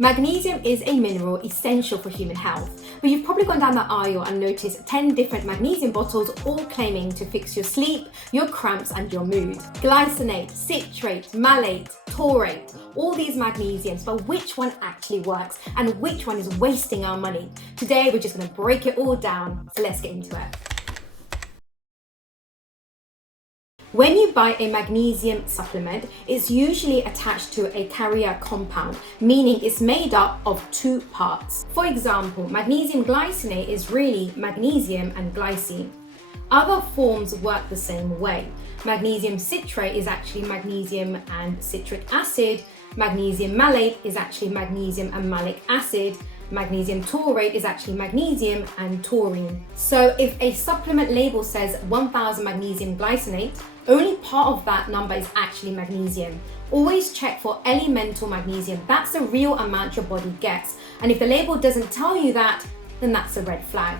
Magnesium is a mineral essential for human health, but you've probably gone down the aisle and noticed 10 different magnesium bottles all claiming to fix your sleep, your cramps and your mood. Glycinate, citrate, malate, taurate, all these magnesiums, but which one actually works and which one is wasting our money? Today we're just going to break it all down, so let's get into it. When you buy a magnesium supplement, it's usually attached to a carrier compound, meaning it's made up of two parts. For example, magnesium glycinate is really magnesium and glycine. Other forms work the same way. Magnesium citrate is actually magnesium and citric acid. Magnesium malate is actually magnesium and malic acid. Magnesium taurate is actually magnesium and taurine. So if a supplement label says 1000 magnesium glycinate, only part of that number is actually magnesium. Always check for elemental magnesium. That's the real amount your body gets. And if the label doesn't tell you that, then that's a red flag.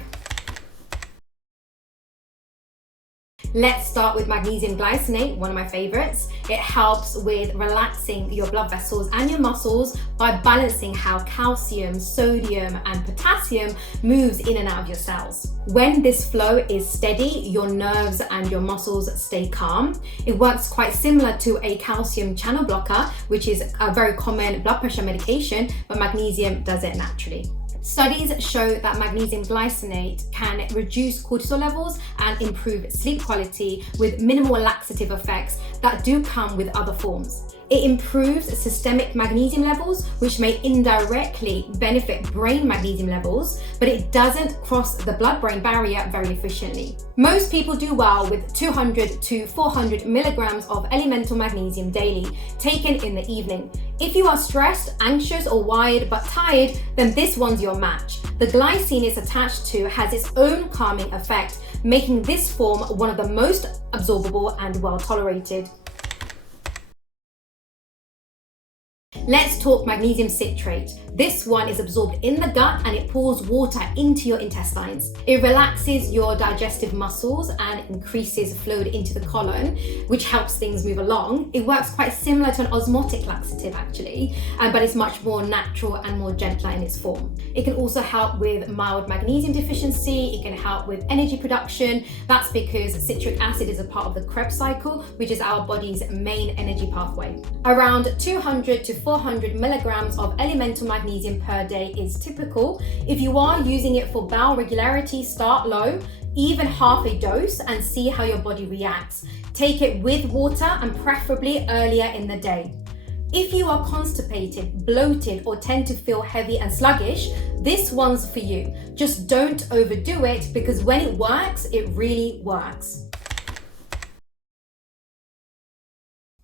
Let's start with magnesium glycinate, one of my favorites. It helps with relaxing your blood vessels and your muscles by balancing how calcium, sodium, and potassium moves in and out of your cells. When this flow is steady, your nerves and your muscles stay calm. It works quite similar to a calcium channel blocker, which is a very common blood pressure medication, but magnesium does it naturally. Studies show that magnesium glycinate can reduce cortisol levels and improve sleep quality with minimal laxative effects that do come with other forms. It improves systemic magnesium levels, which may indirectly benefit brain magnesium levels, but it doesn't cross the blood-brain barrier very efficiently. Most people do well with 200 to 400 milligrams of elemental magnesium daily, taken in the evening. If you are stressed, anxious, or wired but tired, then this one's your match. The glycine it's attached to has its own calming effect, making this form one of the most absorbable and well tolerated. Let's talk magnesium citrate. This one is absorbed in the gut and it pours water into your intestines. It relaxes your digestive muscles and increases fluid into the colon, which helps things move along. It works quite similar to an osmotic laxative actually, but it's much more natural and more gentler in its form. It can also help with mild magnesium deficiency. It can help with energy production. That's because citric acid is a part of the Krebs cycle, which is our body's main energy pathway. Around 200 to 400 milligrams of elemental magnesium per day is typical. If you are using it for bowel regularity, start low, even half a dose, and see how your body reacts. Take it with water and preferably earlier in the day. If you are constipated, bloated, or tend to feel heavy and sluggish, this one's for you. Just don't overdo it, because when it works, it really works.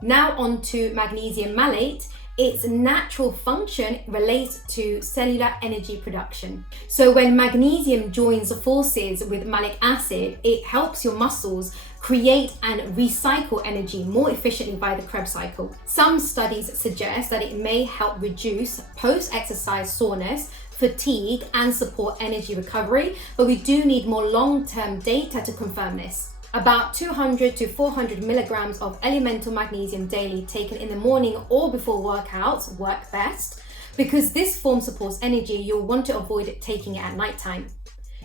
Now on to magnesium malate. Its natural function relates to cellular energy production. So when magnesium joins forces with malic acid, it helps your muscles create and recycle energy more efficiently by the Krebs cycle. Some studies suggest that it may help reduce post-exercise soreness, fatigue, and support energy recovery, but we do need more long-term data to confirm this. About 200 to 400 milligrams of elemental magnesium daily taken in the morning or before workouts work best. Because this form supports energy, you'll want to avoid taking it at nighttime.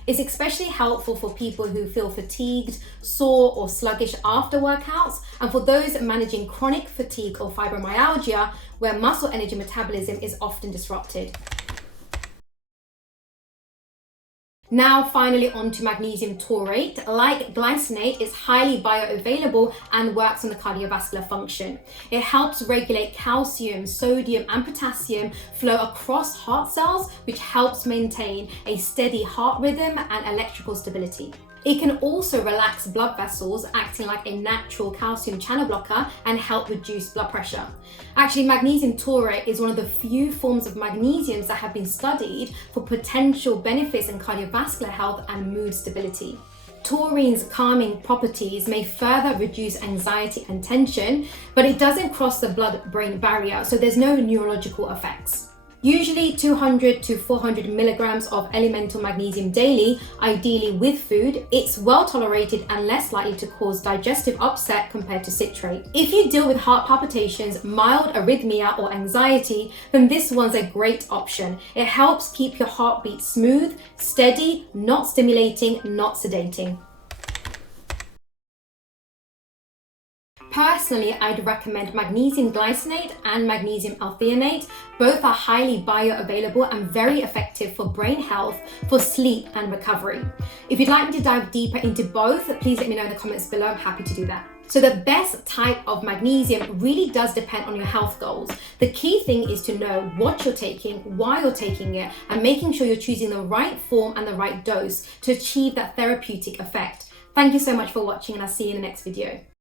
It's especially helpful for people who feel fatigued, sore, or sluggish after workouts, and for those managing chronic fatigue or fibromyalgia, where muscle energy metabolism is often disrupted. Now finally on to magnesium taurate. Like glycinate, it's highly bioavailable and works on the cardiovascular function. It helps regulate calcium, sodium, and potassium flow across heart cells, which helps maintain a steady heart rhythm and electrical stability. It can also relax blood vessels, acting like a natural calcium channel blocker and help reduce blood pressure. Actually, magnesium taurate is one of the few forms of magnesiums that have been studied for potential benefits in cardiovascular health and mood stability. Taurine's calming properties may further reduce anxiety and tension, but it doesn't cross the blood-brain barrier, so there's no neurological effects. Usually 200 to 400 milligrams of elemental magnesium daily, ideally with food. It's well tolerated and less likely to cause digestive upset compared to citrate. If you deal with heart palpitations, mild arrhythmia or anxiety, then this one's a great option. It helps keep your heartbeat smooth, steady, not stimulating, not sedating. Personally, I'd recommend Magnesium Glycinate and Magnesium L-threonate. Both are highly bioavailable and very effective for brain health, for sleep and recovery. If you'd like me to dive deeper into both, please let me know in the comments below. I'm happy to do that. So the best type of magnesium really does depend on your health goals. The key thing is to know what you're taking, why you're taking it, and making sure you're choosing the right form and the right dose to achieve that therapeutic effect. Thank you so much for watching, and I'll see you in the next video.